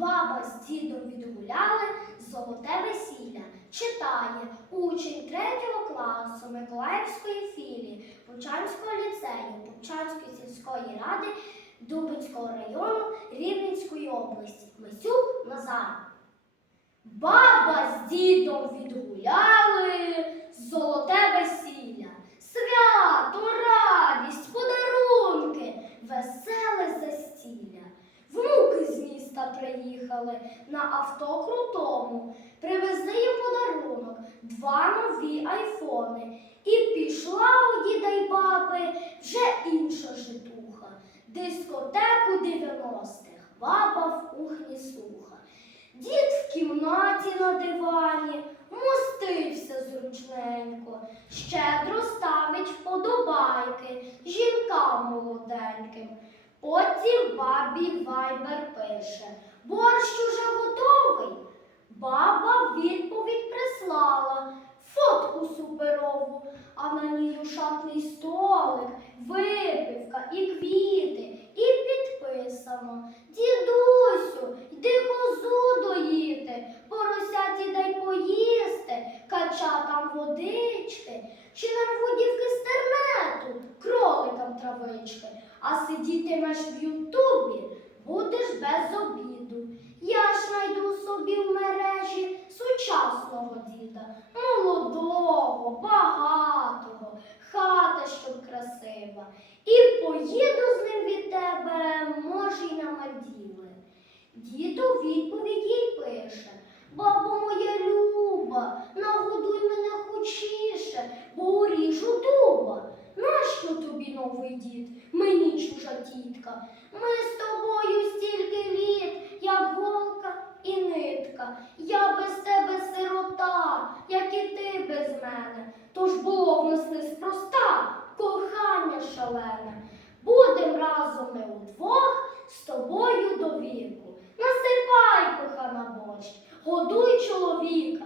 Баба з дідом відгуляли золоте весілля. Читає учень третього класу Миколаївської філії Почанського ліцею Почанської сільської ради Дубинського району Рівненської області. Лисюк Назар. Баба з дідом відгуляли приїхали на авто крутому, привезли їм подарунок, два нові айфони. І пішла у діда й баби вже інша житуха. Дискотеку 90-х, баба в кухні слуха. Дід в кімнаті на дивані мостився зручненько, щедро ставить вподобайки жінкам молоденьким. Потім бабі вайбер пише. Баба відповідь прислала фотку суперову, а на ній ушатний столик, випивка і квіти, і підписано. Дідусю, йди козу доїти, поросяті дай поїсти, качатам водички, чи нарву дівки з кроликам травички, а сидітимеш в Ютубі, будеш без обіду. Я ж сучасного діда, молодого, багатого, хата, щоб красива. І поїду з ним від тебе, може, й на Мальдіви. Діду відповідь їй пише. Бабо моя люба, нагодуй мене хочіше, бо уріжу дуба. Нащо тобі новий дід, мені чужа тітка? Ми з тобою стільки літ, як голка і нитка. Я без тебе як і ти без мене. Тож було в нас неспроста кохання шалене. Будем разом ми удвох з тобою до віку. Насипай, кохана борщ, годуй чоловік.